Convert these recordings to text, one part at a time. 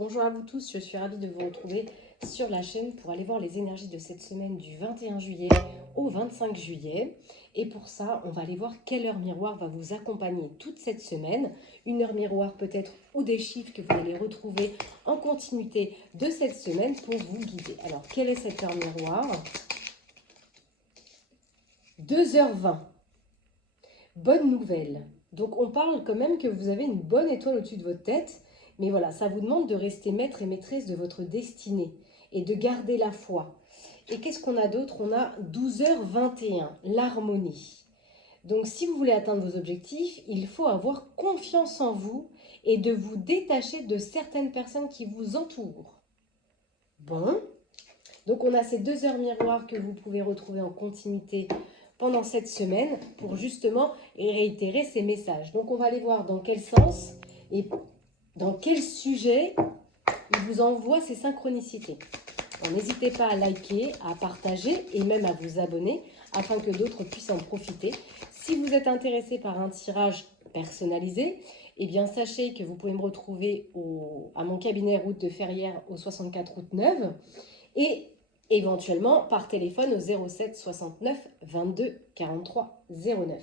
bonjour à vous tous, je suis ravie de vous retrouver sur la chaîne pour aller voir les énergies de cette semaine du 21 juillet au 25 juillet. Et pour ça, on va aller voir quelle heure miroir va vous accompagner toute cette semaine. Une heure miroir peut-être ou des chiffres que vous allez retrouver en continuité de cette semaine pour vous guider. Alors, quelle est cette heure miroir? 2h20. Bonne nouvelle. Donc on parle quand même que vous avez une bonne étoile au-dessus de votre tête, mais voilà, ça vous demande de rester maître et maîtresse de votre destinée et de garder la foi. Et qu'est-ce qu'on a d'autre? On a 12h21, l'harmonie. Donc si vous voulez atteindre vos objectifs, il faut avoir confiance en vous et de vous détacher de certaines personnes qui vous entourent. Bon, donc on a ces 2 heures miroirs que vous pouvez retrouver en continuité pendant cette semaine pour justement réitérer ces messages. Donc on va aller voir dans quel sens et dans quel sujet il vous envoie ces synchronicités. N'hésitez pas à liker, à partager et même à vous abonner afin que d'autres puissent en profiter. Si vous êtes intéressé par un tirage personnalisé, eh bien sachez que vous pouvez me retrouver à mon cabinet route de Ferrières au 64 route Neuve et éventuellement par téléphone au 07 69 22 43 09.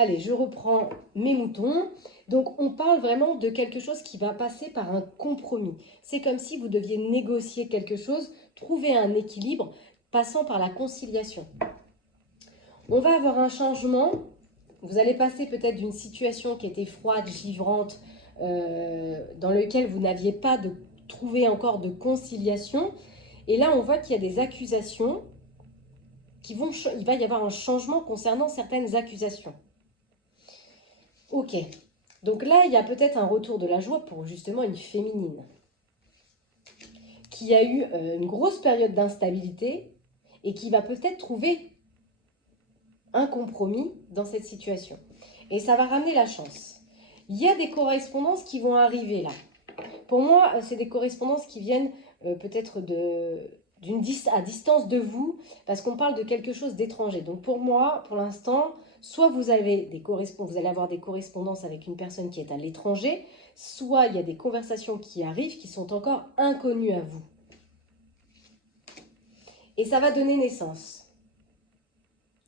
Allez, je reprends mes moutons. Donc, on parle vraiment de quelque chose qui va passer par un compromis. C'est comme si vous deviez négocier quelque chose, trouver un équilibre, passant par la conciliation. On va avoir un changement. Vous allez passer peut-être d'une situation qui était froide, givrante, dans laquelle vous n'aviez pas trouvé encore de conciliation. Et là, on voit qu'il y a des accusations il va y avoir un changement concernant certaines accusations. Ok, donc là, il y a peut-être un retour de la joie pour justement une féminine qui a eu une grosse période d'instabilité et qui va peut-être trouver un compromis dans cette situation. Et ça va ramener la chance. Il y a des correspondances qui vont arriver là. Pour moi, c'est des correspondances qui viennent peut-être à distance de vous, parce qu'on parle de quelque chose d'étranger. Donc pour moi, pour l'instant, soit vous allez avoir des correspondances avec une personne qui est à l'étranger, soit il y a des conversations qui arrivent qui sont encore inconnues à vous. Et ça va donner naissance.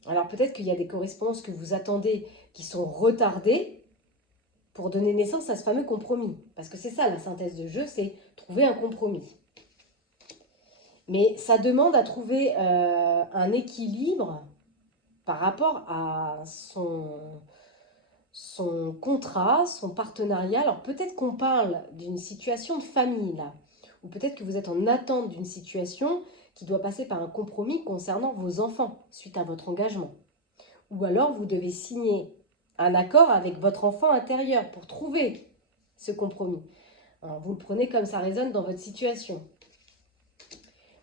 Alors peut-être qu'il y a des correspondances que vous attendez qui sont retardées pour donner naissance à ce fameux compromis. Parce que c'est ça la synthèse de jeu, c'est trouver un compromis. Mais ça demande à trouver un équilibre par rapport à son contrat, son partenariat. Alors peut-être qu'on parle d'une situation de famille là, ou peut-être que vous êtes en attente d'une situation qui doit passer par un compromis concernant vos enfants suite à votre engagement. Ou alors vous devez signer un accord avec votre enfant intérieur pour trouver ce compromis. Alors, vous le prenez comme ça résonne dans votre situation.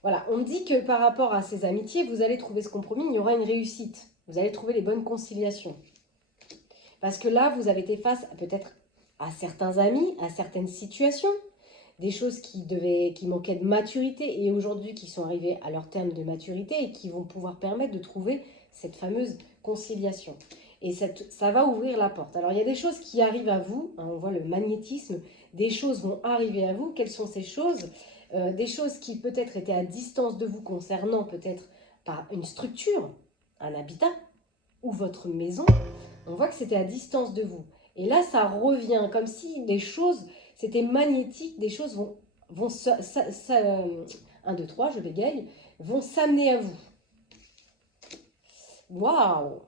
Voilà, on me dit que par rapport à ces amitiés, vous allez trouver ce compromis, il y aura une réussite. Vous allez trouver les bonnes conciliations. Parce que là, vous avez été face peut-être à certains amis, à certaines situations, des choses qui manquaient de maturité et aujourd'hui qui sont arrivées à leur terme de maturité et qui vont pouvoir permettre de trouver cette fameuse conciliation. Et ça va ouvrir la porte. Alors, il y a des choses qui arrivent à vous, hein, on voit le magnétisme, des choses vont arriver à vous. Quelles sont ces choses? Des choses qui peut-être étaient à distance de vous concernant peut-être par une structure, un habitat ou votre maison. On voit que c'était à distance de vous. Et là, ça revient comme si les choses, c'était magnétique, des choses vont 1, 2, 3, je bégaye, vont s'amener à vous. Waouh!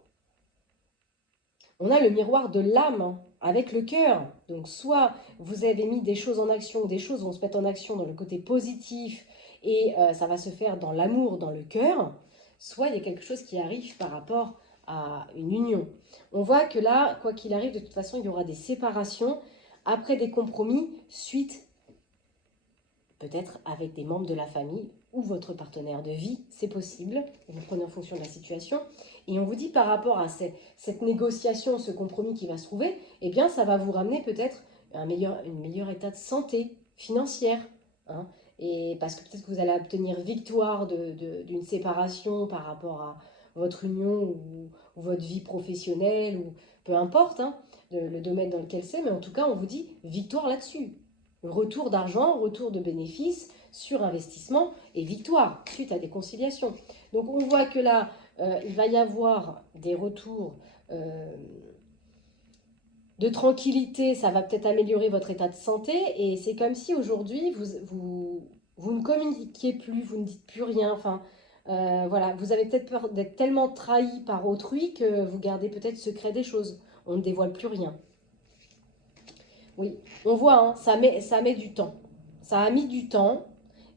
On a le miroir de l'âme hein, avec le cœur. Donc soit vous avez mis des choses en action, des choses vont se mettre en action dans le côté positif et ça va se faire dans l'amour, dans le cœur, soit il y a quelque chose qui arrive par rapport à une union. On voit que là, quoi qu'il arrive, de toute façon, il y aura des séparations, après des compromis, suite peut-être avec des membres de la famille ou votre partenaire de vie, c'est possible, vous prenez en fonction de la situation, et on vous dit par rapport à cette négociation, ce compromis qui va se trouver, eh bien ça va vous ramener peut-être un meilleur état de santé financière, hein, et parce que peut-être que vous allez obtenir victoire d'une séparation par rapport à votre union ou votre vie professionnelle, ou peu importe hein, le domaine dans lequel c'est, mais en tout cas on vous dit victoire là-dessus. Retour d'argent, retour de bénéfices sur investissement et victoire suite à des conciliations. Donc on voit que là, il va y avoir des retours de tranquillité, ça va peut-être améliorer votre état de santé et c'est comme si aujourd'hui vous ne communiquiez plus, vous ne dites plus rien, enfin voilà, vous avez peut-être peur d'être tellement trahi par autrui que vous gardez peut-être secret des choses, on ne dévoile plus rien. Oui, on voit, hein, ça met du temps. Ça a mis du temps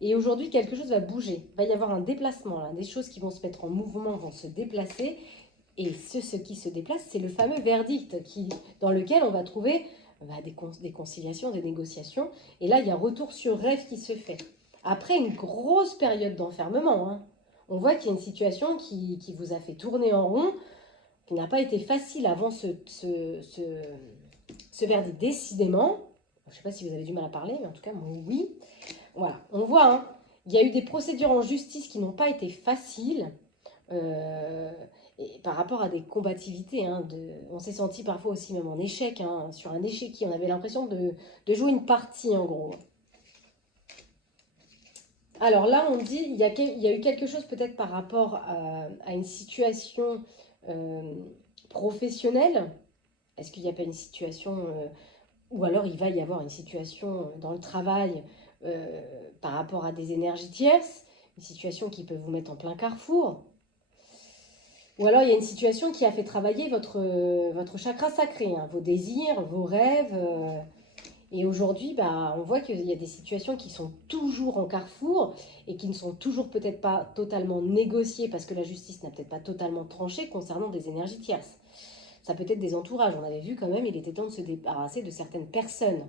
et aujourd'hui quelque chose va bouger. Il va y avoir un déplacement, là. Des choses qui vont se mettre en mouvement, vont se déplacer. Et ce qui se déplace, c'est le fameux verdict dans lequel on va trouver des conciliations, des négociations. Et là, il y a retour sur rêve qui se fait. Après une grosse période d'enfermement, hein, on voit qu'il y a une situation qui vous a fait tourner en rond, qui n'a pas été facile avant ce verdict. Décidément, je ne sais pas si vous avez du mal à parler, mais en tout cas, moi, oui. Voilà, on voit, hein, il y a eu des procédures en justice qui n'ont pas été faciles. Et par rapport à des combativités, hein, on s'est senti parfois aussi même en échec, hein, sur un échiquier, on avait l'impression de jouer une partie en gros. Alors là, on dit, il y a eu quelque chose peut-être par rapport à une situation professionnelle. Est-ce qu'il n'y a pas une situation, ou alors il va y avoir une situation dans le travail par rapport à des énergies tierces, une situation qui peut vous mettre en plein carrefour. Ou alors il y a une situation qui a fait travailler votre chakra sacré, hein, vos désirs, vos rêves. Et aujourd'hui, bah, on voit qu'il y a des situations qui sont toujours en carrefour et qui ne sont toujours peut-être pas totalement négociées parce que la justice n'a peut-être pas totalement tranché concernant des énergies tierces. Ça peut être des entourages. On avait vu quand même, il était temps de se débarrasser de certaines personnes.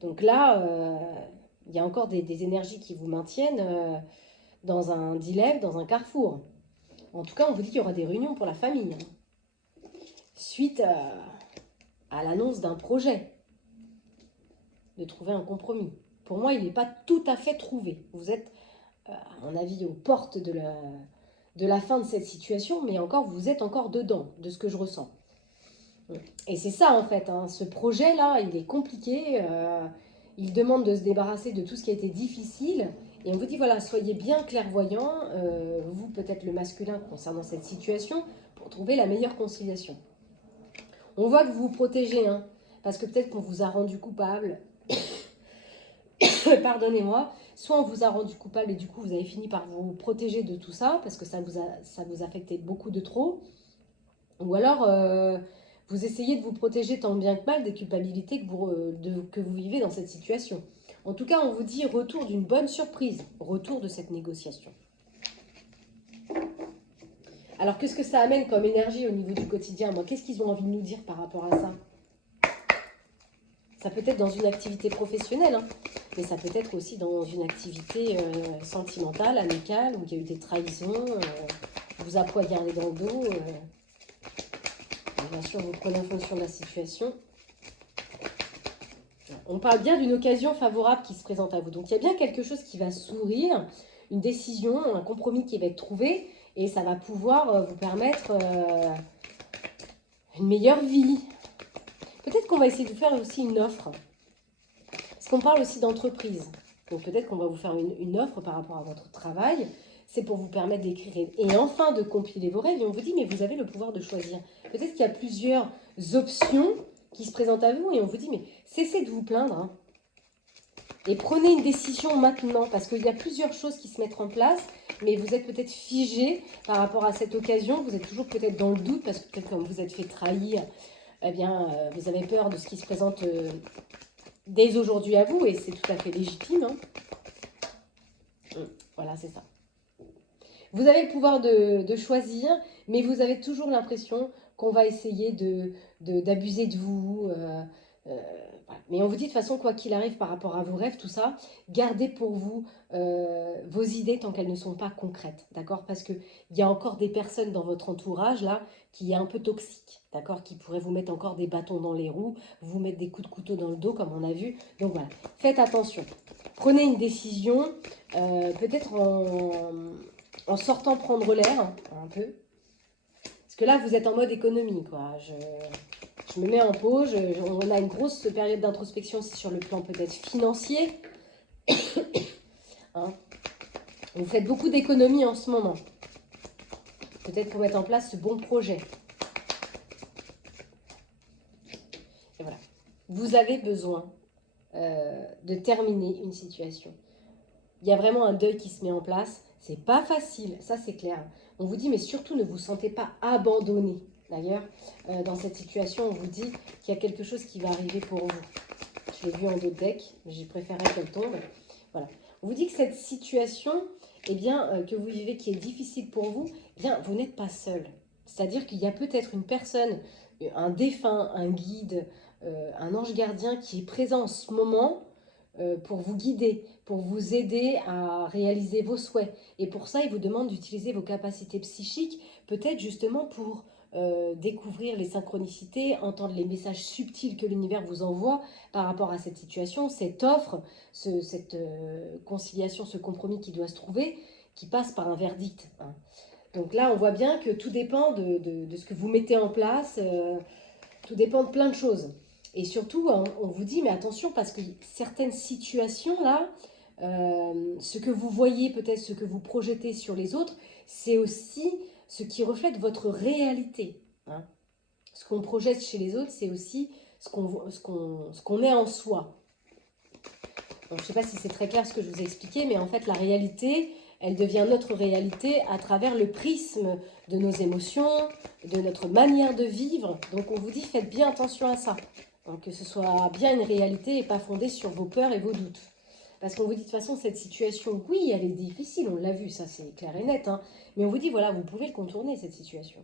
Donc là, il y a encore des énergies qui vous maintiennent dans un dilemme, dans un carrefour. En tout cas, on vous dit qu'il y aura des réunions pour la famille, hein, suite à l'annonce d'un projet, de trouver un compromis. Pour moi, il n'est pas tout à fait trouvé. Vous êtes, à mon avis, aux portes de la fin de cette situation, mais encore, vous êtes encore dedans, de ce que je ressens. Et c'est ça, en fait, hein, ce projet-là, il est compliqué. Il demande de se débarrasser de tout ce qui a été difficile. Et on vous dit, voilà, soyez bien clairvoyants, vous peut-être le masculin concernant cette situation, pour trouver la meilleure conciliation. On voit que vous vous protégez, hein, parce que peut-être qu'on vous a rendu coupable, pardonnez-moi, soit on vous a rendu coupable et du coup vous avez fini par vous protéger de tout ça, parce que ça vous affectait beaucoup de trop, ou alors vous essayez de vous protéger tant bien que mal des culpabilités que vous vivez dans cette situation. En tout cas, on vous dit retour d'une bonne surprise, retour de cette négociation. Alors, qu'est-ce que ça amène comme énergie au niveau du quotidien? Moi, qu'est-ce qu'ils ont envie de nous dire par rapport à ça? Ça peut être dans une activité professionnelle, hein, mais ça peut être aussi dans une activité sentimentale, amicale, où il y a eu des trahisons, on vous a poignardé dans le dos. Bien sûr, vous prenez en fonction de la situation. On parle bien d'une occasion favorable qui se présente à vous. Donc, il y a bien quelque chose qui va s'ouvrir, une décision, un compromis qui va être trouvé, et ça va pouvoir vous permettre une meilleure vie. Peut-être qu'on va essayer de vous faire aussi une offre. Parce qu'on parle aussi d'entreprise. Donc, peut-être qu'on va vous faire une offre par rapport à votre travail. C'est pour vous permettre d'écrire et enfin de compiler vos rêves. Et on vous dit, mais vous avez le pouvoir de choisir. Peut-être qu'il y a plusieurs options qui se présentent à vous et on vous dit, mais cessez de vous plaindre. Hein, et prenez une décision maintenant parce qu'il y a plusieurs choses qui se mettent en place, mais vous êtes peut-être figé par rapport à cette occasion. Vous êtes toujours peut-être dans le doute parce que peut-être comme vous êtes fait trahir, eh bien, vous avez peur de ce qui se présente dès aujourd'hui à vous et c'est tout à fait légitime. Hein. Voilà, c'est ça. Vous avez le pouvoir de choisir, mais vous avez toujours l'impression qu'on va essayer d'abuser de vous. Voilà. Mais on vous dit de toute façon, quoi qu'il arrive par rapport à vos rêves, tout ça, gardez pour vous vos idées tant qu'elles ne sont pas concrètes, d'accord? Parce qu'il y a encore des personnes dans votre entourage, là, qui est un peu toxique, d'accord? Qui pourraient vous mettre encore des bâtons dans les roues, vous mettre des coups de couteau dans le dos, comme on a vu. Donc voilà, faites attention. Prenez une décision, peut-être en sortant prendre l'air, un peu. Parce que là, vous êtes en mode économie, quoi. Je me mets en pause, on a une grosse période d'introspection aussi sur le plan peut-être financier. Hein. Vous faites beaucoup d'économies en ce moment. Peut-être pour mettre en place ce bon projet. Et voilà. Vous avez besoin de terminer une situation. Il y a vraiment un deuil qui se met en place. C'est pas facile, ça c'est clair. On vous dit, mais surtout ne vous sentez pas abandonné. D'ailleurs, dans cette situation, on vous dit qu'il y a quelque chose qui va arriver pour vous. Je l'ai vu en d'autres decks, mais j'ai préféré qu'elle tombe. Voilà. On vous dit que cette situation, eh bien, que vous vivez, qui est difficile pour vous, eh bien, vous n'êtes pas seul. C'est-à-dire qu'il y a peut-être une personne, un défunt, un guide, un ange gardien qui est présent en ce moment pour vous guider, pour vous aider à réaliser vos souhaits. Et pour ça, il vous demande d'utiliser vos capacités psychiques, peut-être justement pour découvrir les synchronicités, entendre les messages subtils que l'univers vous envoie par rapport à cette situation, cette offre, cette conciliation, ce compromis qui doit se trouver, qui passe par un verdict. Hein. Donc là, on voit bien que tout dépend de ce que vous mettez en place, tout dépend de plein de choses. Et surtout, on vous dit, mais attention, parce que certaines situations, là, ce que vous voyez, peut-être ce que vous projetez sur les autres, c'est aussi ce qui reflète votre réalité. Hein. Ce qu'on projette chez les autres, c'est aussi ce qu'on est en soi. Donc, je ne sais pas si c'est très clair ce que je vous ai expliqué, mais en fait, la réalité, elle devient notre réalité à travers le prisme de nos émotions, de notre manière de vivre. Donc, on vous dit, faites bien attention à ça. Donc, que ce soit bien une réalité et pas fondée sur vos peurs et vos doutes. Parce qu'on vous dit, de toute façon, cette situation, oui, elle est difficile, on l'a vu, ça c'est clair et net. Hein, mais on vous dit, voilà, vous pouvez le contourner, cette situation.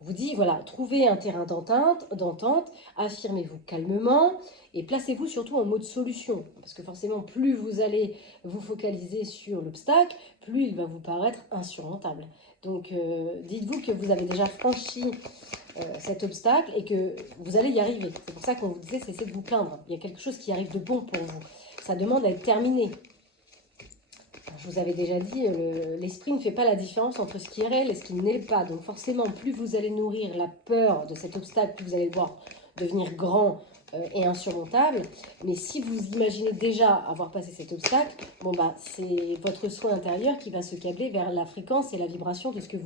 On vous dit, voilà, trouvez un terrain d'entente, affirmez-vous calmement et placez-vous surtout en mode solution. Parce que forcément, plus vous allez vous focaliser sur l'obstacle, plus il va vous paraître insurmontable. Donc, dites-vous que vous avez déjà franchi cet obstacle et que vous allez y arriver. C'est pour ça qu'on vous disait, cessez de vous plaindre. Il y a quelque chose qui arrive de bon pour vous. Ça demande à être terminé. Je vous avais déjà dit, l'esprit ne fait pas la différence entre ce qui est réel et ce qui ne l'est pas. Donc forcément, plus vous allez nourrir la peur de cet obstacle, plus vous allez le voir devenir grand et insurmontable. Mais si vous imaginez déjà avoir passé cet obstacle, bon bah c'est votre soi intérieur qui va se câbler vers la fréquence et la vibration de ce que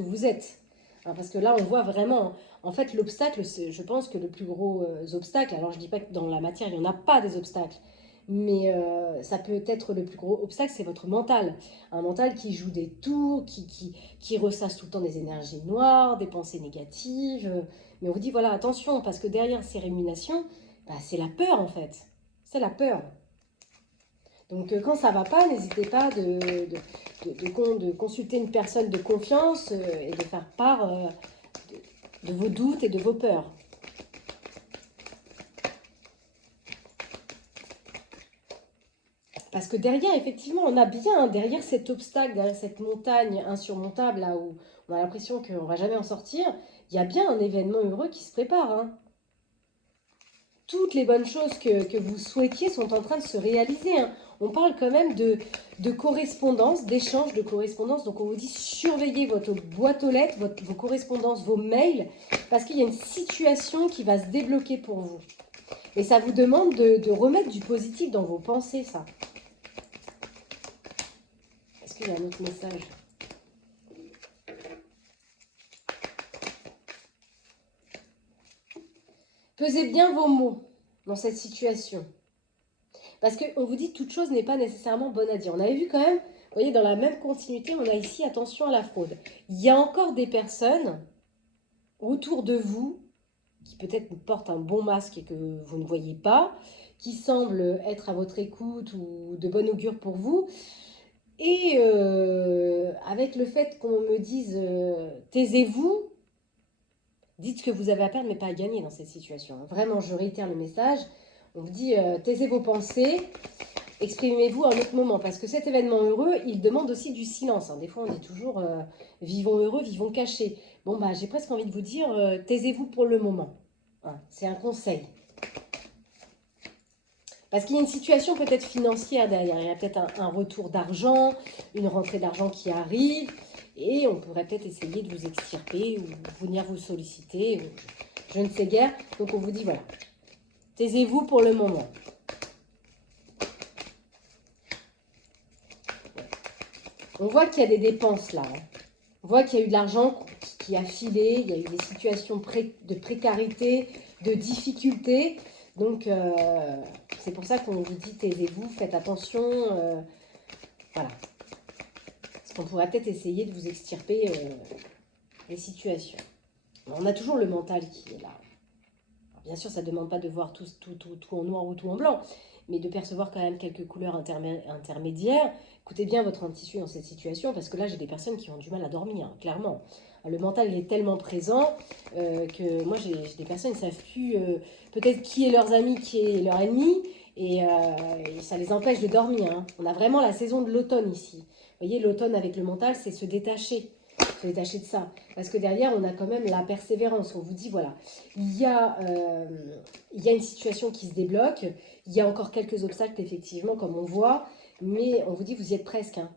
vous êtes. Hein, parce que là, on voit vraiment, en fait, l'obstacle, je pense que le plus gros obstacle, alors je ne dis pas que dans la matière, il n'y en a pas des obstacles, mais ça peut être le plus gros obstacle, c'est votre mental. Un mental qui joue des tours, qui ressasse tout le temps des énergies noires, des pensées négatives. Mais on vous dit, voilà, attention, parce que derrière ces ruminations, bah, c'est la peur en fait. C'est la peur. Donc quand ça ne va pas, n'hésitez pas de consulter une personne de confiance et de faire part de vos doutes et de vos peurs. Parce que derrière, effectivement, on a bien, derrière cet obstacle, derrière cette montagne insurmontable, là où on a l'impression qu'on ne va jamais en sortir, il y a bien un événement heureux qui se prépare. Hein. Toutes les bonnes choses que vous souhaitiez sont en train de se réaliser. Hein. On parle quand même de correspondance, d'échange de correspondance. Donc on vous dit surveillez votre boîte aux lettres, vos correspondances, vos mails, parce qu'il y a une situation qui va se débloquer pour vous. Et ça vous demande de remettre du positif dans vos pensées, ça. Est-ce qu'il y a un autre message ? Pesez bien vos mots dans cette situation. Parce qu'on vous dit que toute chose n'est pas nécessairement bonne à dire. On avait vu quand même, vous voyez, dans la même continuité, on a ici, attention à la fraude. Il y a encore des personnes autour de vous qui peut-être portent un bon masque et que vous ne voyez pas, qui semblent être à votre écoute ou de bon augure pour vous. Et avec le fait qu'on me dise taisez-vous, dites ce que vous avez à perdre mais pas à gagner dans cette situation. Vraiment, je réitère le message. On vous dit taisez vos pensées, exprimez-vous à un autre moment. Parce que cet événement heureux, il demande aussi du silence. Hein. Des fois, on dit toujours vivons heureux, vivons cachés. Bon, bah, j'ai presque envie de vous dire taisez-vous pour le moment. Hein, c'est un conseil. Parce qu'il y a une situation peut-être financière derrière. Il y a peut-être un retour d'argent, une rentrée d'argent qui arrive. et on pourrait peut-être essayer de vous extirper ou venir vous solliciter, ou je ne sais guère. Donc on vous dit voilà, taisez-vous pour le moment. On voit qu'il y a des dépenses là. On voit qu'il y a eu de l'argent qui a filé, il y a eu des situations de précarité, de difficulté. Donc, c'est pour ça qu'on vous dit taisez-vous, faites attention. Voilà. Parce qu'on pourrait peut-être essayer de vous extirper les situations. On a toujours le mental qui est là. Alors, bien sûr, ça ne demande pas de voir tout en noir ou tout en blanc, mais de percevoir quand même quelques couleurs intermédiaires. Écoutez bien votre intuition dans cette situation, parce que là, j'ai des personnes qui ont du mal à dormir, hein, clairement. Le mental, il est tellement présent que moi, j'ai des personnes qui ne savent plus peut-être qui est leurs amis, qui est leur ennemi, et ça les empêche de dormir. Hein. On a vraiment la saison de l'automne ici. Vous voyez, l'automne avec le mental, c'est se détacher de ça. Parce que derrière, on a quand même la persévérance. On vous dit, voilà, il y a une situation qui se débloque, il y a encore quelques obstacles, effectivement, comme on voit, mais on vous dit, vous y êtes presque. Hein.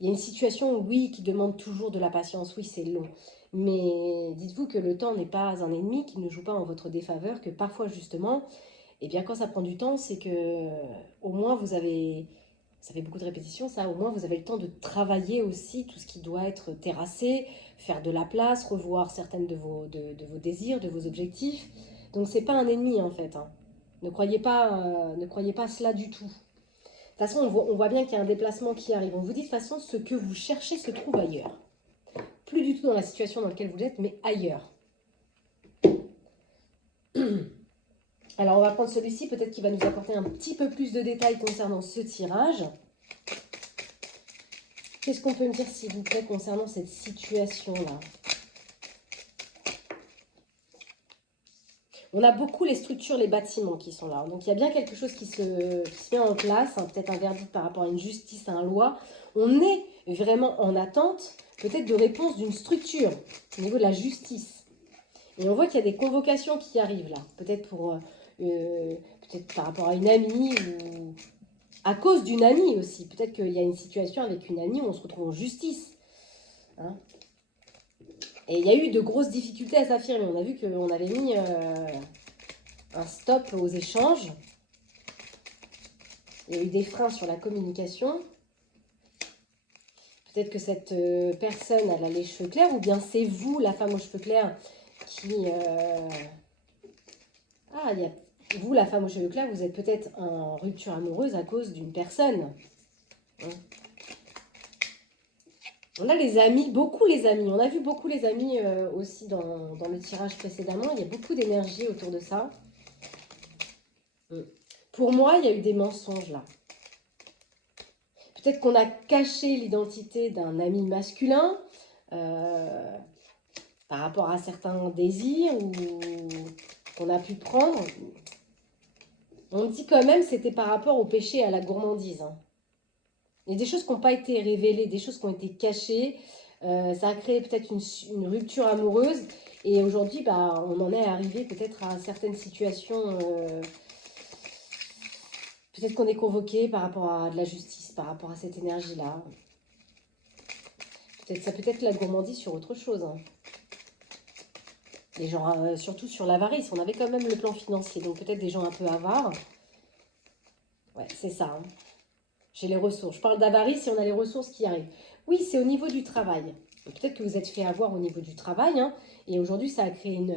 Il y a une situation, oui, qui demande toujours de la patience, oui, c'est long. Mais dites-vous que le temps n'est pas un ennemi, qui ne joue pas en votre défaveur, que parfois, justement, eh bien, quand ça prend du temps, c'est que au moins vous avez, ça fait beaucoup de répétitions, ça, au moins vous avez le temps de travailler aussi tout ce qui doit être terrassé, faire de la place, revoir certaines de vos désirs, de vos objectifs. Donc, c'est pas un ennemi, en fait. Hein. Ne croyez pas cela du tout. De toute façon, on voit bien qu'il y a un déplacement qui arrive. On vous dit de toute façon, ce que vous cherchez se trouve ailleurs. Plus du tout dans la situation dans laquelle vous êtes, mais ailleurs. Alors, on va prendre celui-ci, peut-être qu'il va nous apporter un petit peu plus de détails concernant ce tirage. Qu'est-ce qu'on peut me dire, s'il vous plaît, concernant cette situation-là? On a beaucoup les structures, les bâtiments qui sont là. Donc, il y a bien quelque chose qui se met en place, hein, peut-être un verdict par rapport à une justice, à un loi. On est vraiment en attente, peut-être de réponse d'une structure au niveau de la justice. Et on voit qu'il y a des convocations qui arrivent là. Peut-être peut-être par rapport à une amie ou à cause d'une amie aussi. Peut-être qu'il y a une situation avec une amie où on se retrouve en justice. Hein. Et il y a eu de grosses difficultés à s'affirmer. On a vu qu'on avait mis un stop aux échanges. Il y a eu des freins sur la communication. Peut-être que cette personne, elle a les cheveux clairs, ou bien c'est vous, la femme aux cheveux clairs, qui... Ah, il y a... Vous, la femme aux cheveux clairs, vous êtes peut-être en rupture amoureuse à cause d'une personne. Hein. On a les amis, beaucoup les amis. On a vu beaucoup les amis aussi dans le tirage précédemment. Il y a beaucoup d'énergie autour de ça. Pour moi, il y a eu des mensonges là. Peut-être qu'on a caché l'identité d'un ami masculin par rapport à certains désirs ou qu'on a pu prendre. On dit quand même que c'était par rapport au péché et à la gourmandise. Hein. Il y a des choses qui n'ont pas été révélées, des choses qui ont été cachées. Ça a créé peut-être une rupture amoureuse. Et aujourd'hui, bah, on en est arrivé peut-être à certaines situations. Peut-être qu'on est convoqué par rapport à de la justice, par rapport à cette énergie-là. Peut-être ça peut être la gourmandise sur autre chose. Hein. Les gens, surtout sur l'avarice. On avait quand même le plan financier. Donc peut-être des gens un peu avares. Ouais, c'est ça. Hein. J'ai les ressources. Je parle d'avarice et on a les ressources qui arrivent. Oui, c'est au niveau du travail. Peut-être que vous êtes fait avoir au niveau du travail. Hein, et aujourd'hui, ça a créé une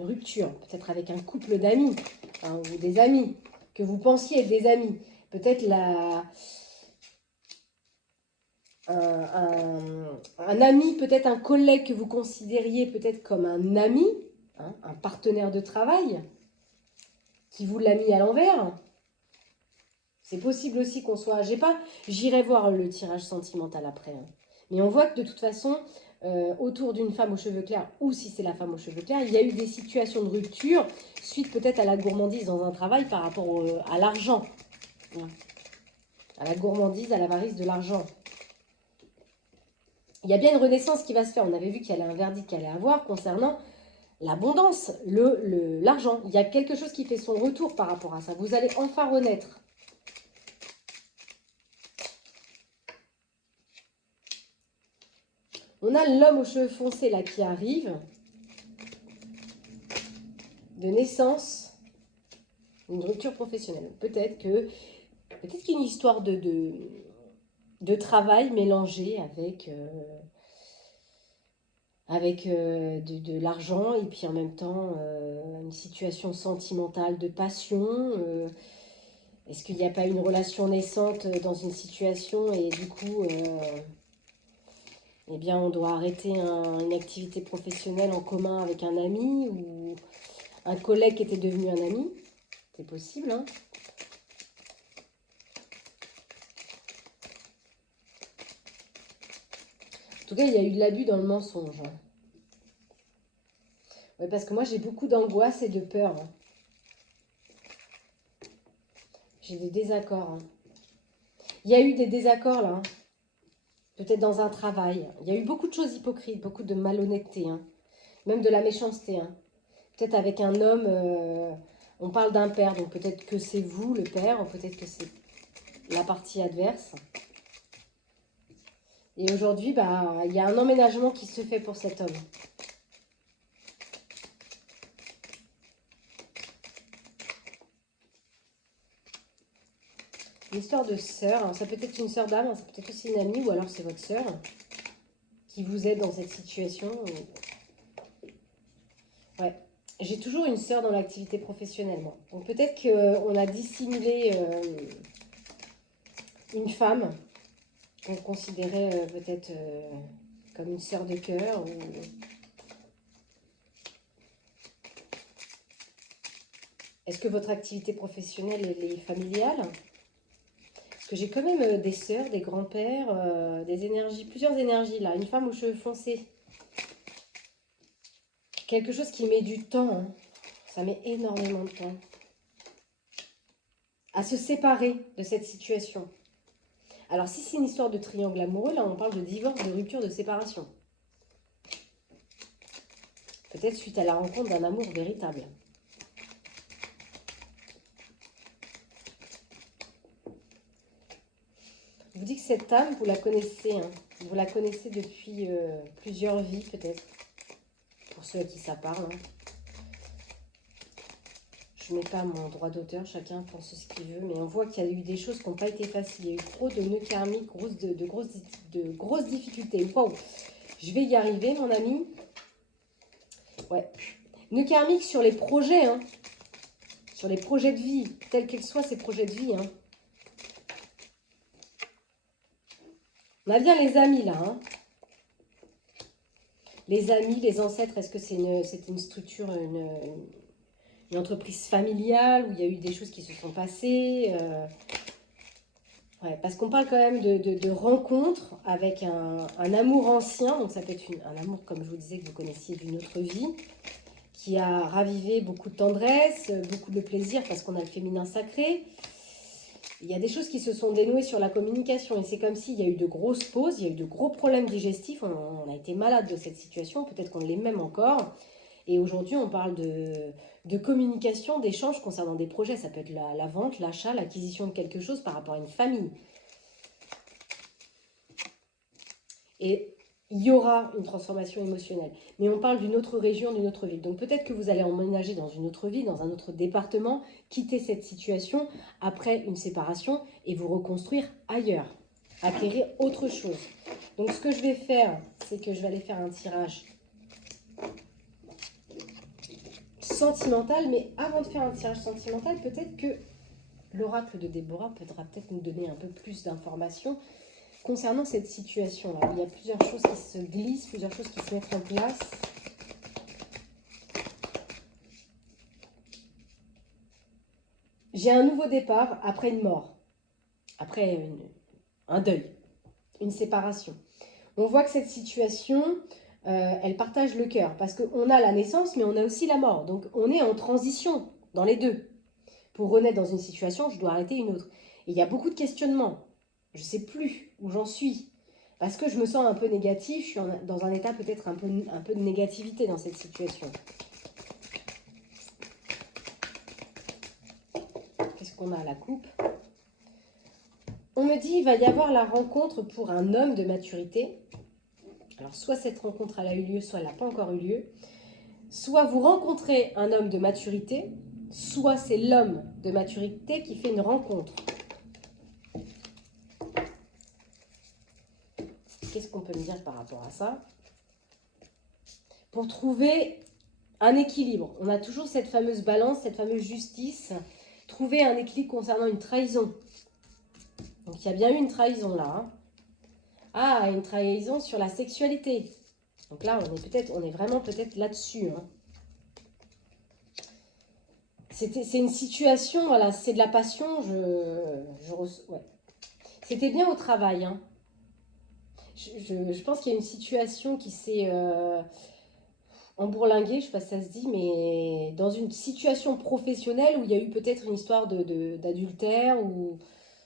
rupture. Peut-être avec un couple d'amis hein, ou des amis que vous pensiez être des amis. Peut-être un ami, peut-être un collègue que vous considériez peut-être comme un ami, hein, un partenaire de travail, qui vous l'a mis à l'envers. C'est possible aussi qu'on soit... J'irai voir le tirage sentimental après. Hein. Mais on voit que de toute façon, autour d'une femme aux cheveux clairs, ou si c'est la femme aux cheveux clairs, il y a eu des situations de rupture, suite peut-être à la gourmandise dans un travail par rapport à l'argent. Hein. À la gourmandise, à l'avarice de l'argent. Il y a bien une renaissance qui va se faire. On avait vu qu'il y avait un verdict qu'il allait avoir concernant l'abondance, l'argent. Il y a quelque chose qui fait son retour par rapport à ça. Vous allez enfin renaître. On a l'homme aux cheveux foncés là qui arrive, de naissance, une rupture professionnelle. Peut-être qu'il y a une histoire de travail mélangé avec de l'argent et puis en même temps une situation sentimentale de passion. Est-ce qu'il n'y a pas une relation naissante dans une situation et du coup, eh bien, on doit arrêter une activité professionnelle en commun avec un ami ou un collègue qui était devenu un ami? C'est possible, hein? En tout cas, il y a eu de l'abus dans le mensonge. Hein. Ouais, parce que moi, j'ai beaucoup d'angoisse et de peur. Hein. J'ai des désaccords. Hein. Il y a eu des désaccords, là. Hein. Peut-être dans un travail. Il y a eu beaucoup de choses hypocrites, beaucoup de malhonnêteté. Hein. Même de la méchanceté. Hein. Peut-être avec un homme, on parle d'un père. Donc peut-être que c'est vous, le père, ou peut-être que c'est la partie adverse. Et aujourd'hui, bah, il y a un emménagement qui se fait pour cet homme. Une histoire de sœur. Alors, ça peut être une sœur d'âme, ça peut être aussi une amie, ou alors c'est votre sœur qui vous aide dans cette situation. Ouais. J'ai toujours une sœur dans l'activité professionnelle, moi. Donc peut-être qu'on a dissimulé une femme qu'on considérait peut-être comme une sœur de cœur. Ou... Est-ce que votre activité professionnelle elle est familiale? Parce que j'ai quand même des sœurs, des grands-pères, des énergies, plusieurs énergies là. Une femme aux cheveux foncés. Quelque chose qui met du temps. Hein. Ça met énormément de temps. À se séparer de cette situation. Alors si c'est une histoire de triangle amoureux, là on parle de divorce, de rupture, de séparation. Peut-être suite à la rencontre d'un amour véritable. Je vous dis que cette âme, vous la connaissez. Hein. Vous la connaissez depuis plusieurs vies peut-être. Pour ceux à qui ça parle. Hein. Je ne mets pas mon droit d'auteur, chacun pense ce qu'il veut. Mais on voit qu'il y a eu des choses qui n'ont pas été faciles. Il y a eu trop de nœuds karmiques, de grosses difficultés. Wow. Je vais y arriver mon ami. Ouais. Nœuds karmiques sur les projets. Hein. Sur les projets de vie. Tels qu'ils soient ces projets de vie. Hein. On a bien les amis là. Hein. Les amis, les ancêtres, est-ce que c'est une structure, une entreprise familiale où il y a eu des choses qui se sont passées ouais, parce qu'on parle quand même de rencontres avec un amour ancien. Donc ça peut être un amour, comme je vous disais, que vous connaissiez d'une autre vie, qui a ravivé beaucoup de tendresse, beaucoup de plaisir parce qu'on a le féminin sacré. Il y a des choses qui se sont dénouées sur la communication et c'est comme s'il y a eu de grosses pauses, il y a eu de gros problèmes digestifs, on a été malade de cette situation, peut-être qu'on l'est même encore. Et aujourd'hui, on parle de communication, d'échange concernant des projets. Ça peut être la vente, l'achat, l'acquisition de quelque chose par rapport à une famille. Et il y aura une transformation émotionnelle. Mais on parle d'une autre région, d'une autre ville. Donc peut-être que vous allez emménager dans une autre ville, dans un autre département, quitter cette situation après une séparation et vous reconstruire ailleurs, acquérir autre chose. Donc ce que je vais faire, c'est que je vais aller faire un tirage sentimental. Mais avant de faire un tirage sentimental, peut-être que l'oracle de Déborah pourra peut-être nous donner un peu plus d'informations concernant cette situation-là. Il y a plusieurs choses qui se glissent, plusieurs choses qui se mettent en place. J'ai un nouveau départ après une mort, après un deuil, une séparation. On voit que cette situation, elle partage le cœur, parce qu'on a la naissance, mais on a aussi la mort. Donc on est en transition dans les deux. Pour renaître dans une situation, je dois arrêter une autre. Et il y a beaucoup de questionnements. Je ne sais plus où j'en suis. Parce que je me sens un peu négative, je suis dans un état peut-être un peu de négativité dans cette situation. Qu'est-ce qu'on a à la coupe? On me dit qu'il va y avoir la rencontre pour un homme de maturité. Alors, soit cette rencontre elle a eu lieu, soit elle n'a pas encore eu lieu. Soit vous rencontrez un homme de maturité, soit c'est l'homme de maturité qui fait une rencontre. Qu'est-ce qu'on peut me dire par rapport à ça? Pour trouver un équilibre, on a toujours cette fameuse balance, cette fameuse justice. Trouver un équilibre concernant une trahison. Donc il y a bien eu une trahison là. Hein. Ah, une trahison sur la sexualité. Donc là, on est vraiment peut-être là-dessus. Hein. C'est une situation, voilà, c'est de la passion. Ouais. C'était bien au travail. Hein. Je pense qu'il y a une situation qui s'est embourlinguée, je ne sais pas si ça se dit, mais dans une situation professionnelle où il y a eu peut-être une histoire d'adultère ou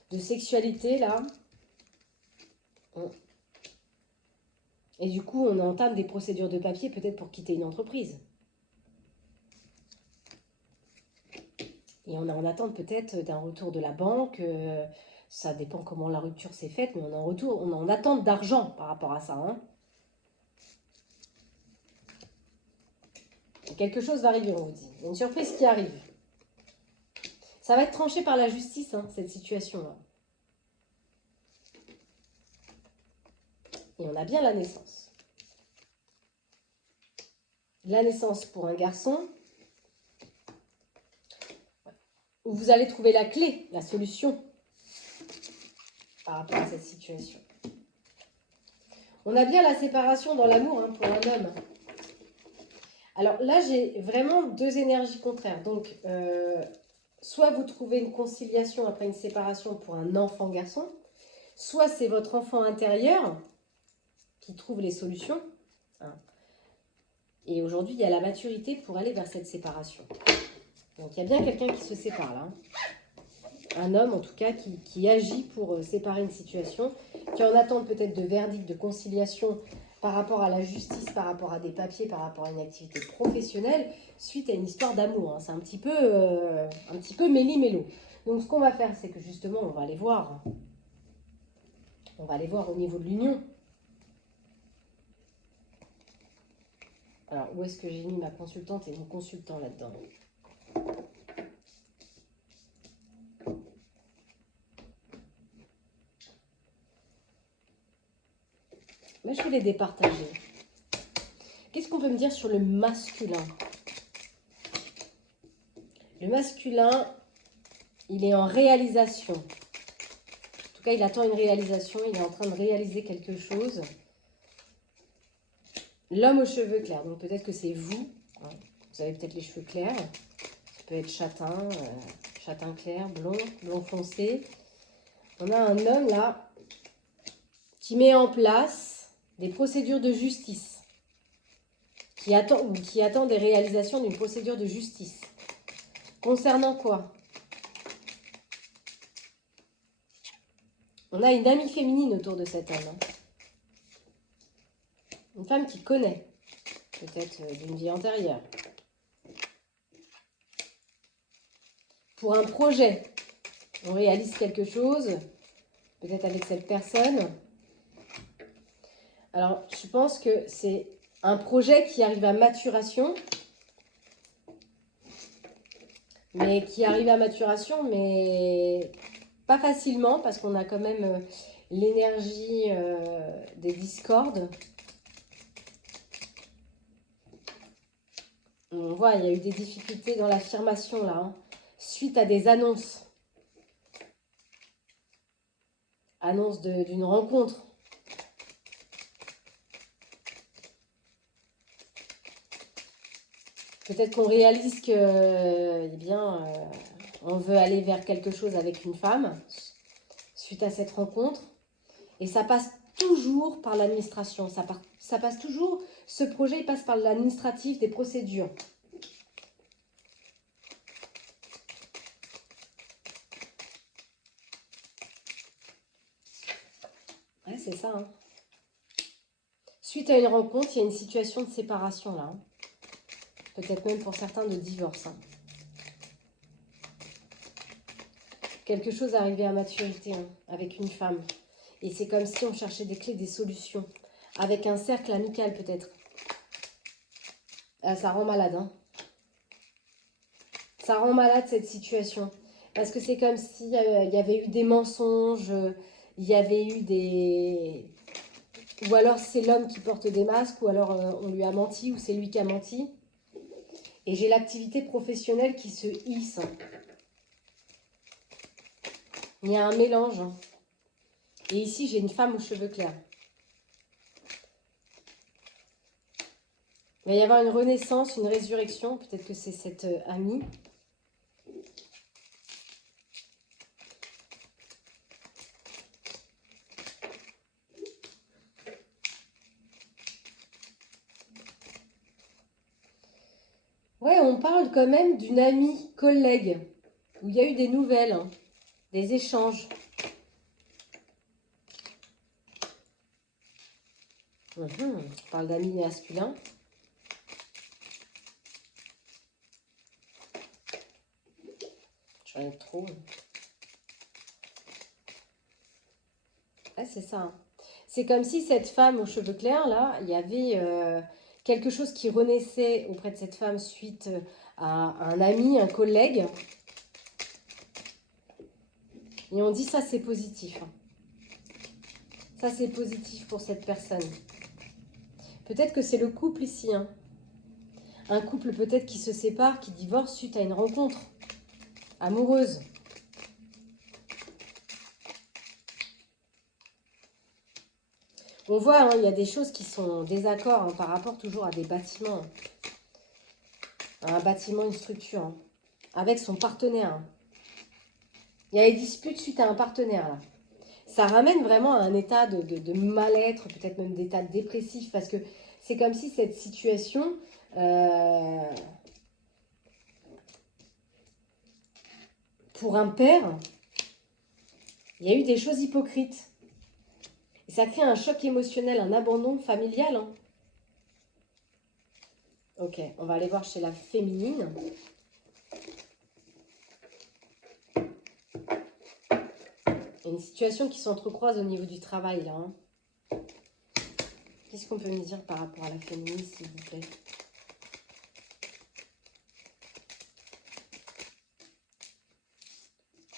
de sexualité là. Et du coup, on entame des procédures de papier peut-être pour quitter une entreprise. Et on est en attente peut-être d'un retour de la banque. Ça dépend comment la rupture s'est faite, mais on est en attente d'argent par rapport à ça. Hein. Et quelque chose va arriver, on vous dit. Il y a une surprise qui arrive. Ça va être tranché par la justice, hein, cette situation-là. Et on a bien la naissance. La naissance pour un garçon, où vous allez trouver la clé, la solution par rapport à cette situation. On a bien la séparation dans l'amour hein, pour un homme. Alors là, j'ai vraiment deux énergies contraires. Donc, soit vous trouvez une conciliation après une séparation pour un enfant garçon, soit c'est votre enfant intérieur qui trouve les solutions. Hein. Et aujourd'hui, il y a la maturité pour aller vers cette séparation. Donc, il y a bien quelqu'un qui se sépare là. Hein. Un homme, en tout cas, qui agit pour séparer une situation, qui en attend peut-être de verdict, de conciliation par rapport à la justice, par rapport à des papiers, par rapport à une activité professionnelle, suite à une histoire d'amour. Hein. C'est un petit peu méli-mélo. Donc, ce qu'on va faire, c'est que justement, on va aller voir. On va aller voir au niveau de l'union. Alors, où est-ce que j'ai mis ma consultante et mon consultant là-dedans ? Mais je vais les départager. Qu'est-ce qu'on peut me dire sur le masculin ? Le masculin, il est en réalisation. En tout cas, il attend une réalisation. Il est en train de réaliser quelque chose. L'homme aux cheveux clairs. Donc peut-être que c'est vous. Hein. Vous avez peut-être les cheveux clairs. Ça peut être châtain, châtain clair, blond, blond foncé. On a un homme là qui met en place des procédures de justice. Qui attend des réalisations d'une procédure de justice. Concernant quoi ? On a une amie féminine autour de cet homme. Hein. Une femme qui connaît, peut-être d'une vie antérieure. Pour un projet, on réalise quelque chose, peut-être avec cette personne. Alors, je pense que c'est un projet qui arrive à maturation, mais pas facilement, parce qu'on a quand même l'énergie des discordes. On voit, il y a eu des difficultés dans l'affirmation là, hein, suite à des annonces. Annonce d'une rencontre. Peut-être qu'on réalise que, eh bien, on veut aller vers quelque chose avec une femme suite à cette rencontre. Et ça passe toujours par l'administration. Ça passe toujours, ce projet il passe par l'administratif, des procédures. Ouais, c'est ça. Hein. Suite à une rencontre, il y a une situation de séparation là. Hein. Peut-être même pour certains de divorce. Hein. Quelque chose arrivé à maturité hein, avec une femme. Et c'est comme si on cherchait des clés, des solutions. avec un cercle amical peut-être. Ça rend malade, hein. Ça rend malade cette situation. Parce que c'est comme s'il y avait eu des mensonges, il y avait eu des... Ou alors c'est l'homme qui porte des masques, ou alors on lui a menti, ou c'est lui qui a menti. Et j'ai l'activité professionnelle qui se hisse. Il y a un mélange. Et ici, j'ai une femme aux cheveux clairs. Il va y avoir une renaissance, une résurrection. Peut-être que c'est cette amie. Ouais, on parle quand même d'une amie collègue, où il y a eu des nouvelles, hein, des échanges. On parle d'amis masculins. J'en ai trop. Ah, c'est ça, hein. C'est comme si cette femme aux cheveux clairs, là, il y avait quelque chose qui renaissait auprès de cette femme suite à un ami, un collègue. Et on dit ça, c'est positif, hein. Ça, c'est positif pour cette personne. Peut-être que c'est le couple ici, hein. Un couple peut-être qui se sépare, qui divorce suite à une rencontre amoureuse. On voit, hein, il y a des choses qui sont en désaccord, hein, par rapport toujours à des bâtiments. Un bâtiment, une structure, hein, avec son partenaire, hein. Il y a des disputes suite à un partenaire, là. Ça ramène vraiment à un état de mal-être, peut-être même d'état dépressif, parce que c'est comme si cette situation... pour un père, il y a eu des choses hypocrites. Et ça crée un choc émotionnel, un abandon familial, hein. Ok, on va aller voir chez la féminine. Il y a une situation qui s'entrecroise au niveau du travail, là, hein. Qu'est-ce qu'on peut me dire par rapport à la féminine, s'il vous plaît?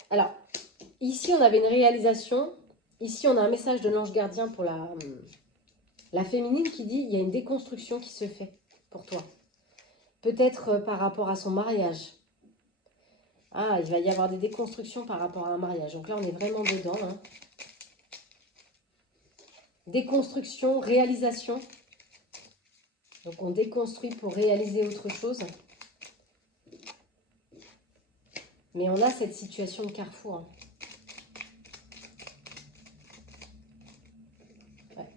Alors, ici, on avait une réalisation. Ici, on a un message de l'ange gardien pour la féminine qui dit, il y a une déconstruction qui se fait pour toi. Peut-être par rapport à son mariage. Ah, il va y avoir des déconstructions par rapport à un mariage. Donc là, on est vraiment dedans, hein. Déconstruction, réalisation. Donc on déconstruit pour réaliser autre chose. Mais on a cette situation de carrefour, hein. Ouais.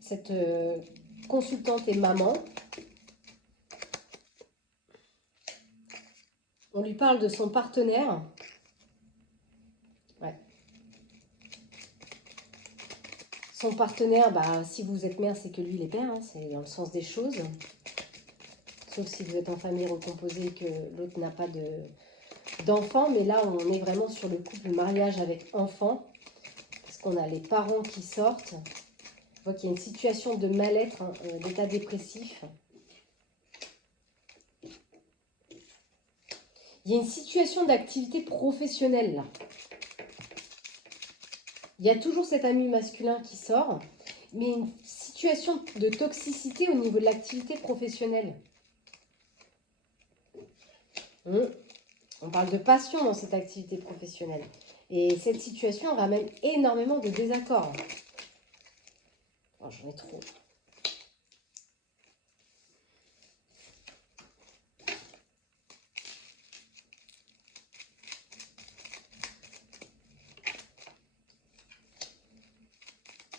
Cette consultante et maman. On lui parle de son partenaire. Ouais. Son partenaire, bah, si vous êtes mère, c'est que lui, il est père, hein, c'est dans le sens des choses. Sauf si vous êtes en famille recomposée et que l'autre n'a pas d'enfant. Mais là, on est vraiment sur le couple mariage avec enfant. Parce qu'on a les parents qui sortent. On voit qu'il y a une situation de mal-être, hein, d'état dépressif. Il y a une situation d'activité professionnelle, là. Il y a toujours cet ami masculin qui sort, mais une situation de toxicité au niveau de l'activité professionnelle. On parle de passion dans cette activité professionnelle. Et cette situation ramène énormément de désaccords. Oh, j'en ai trop.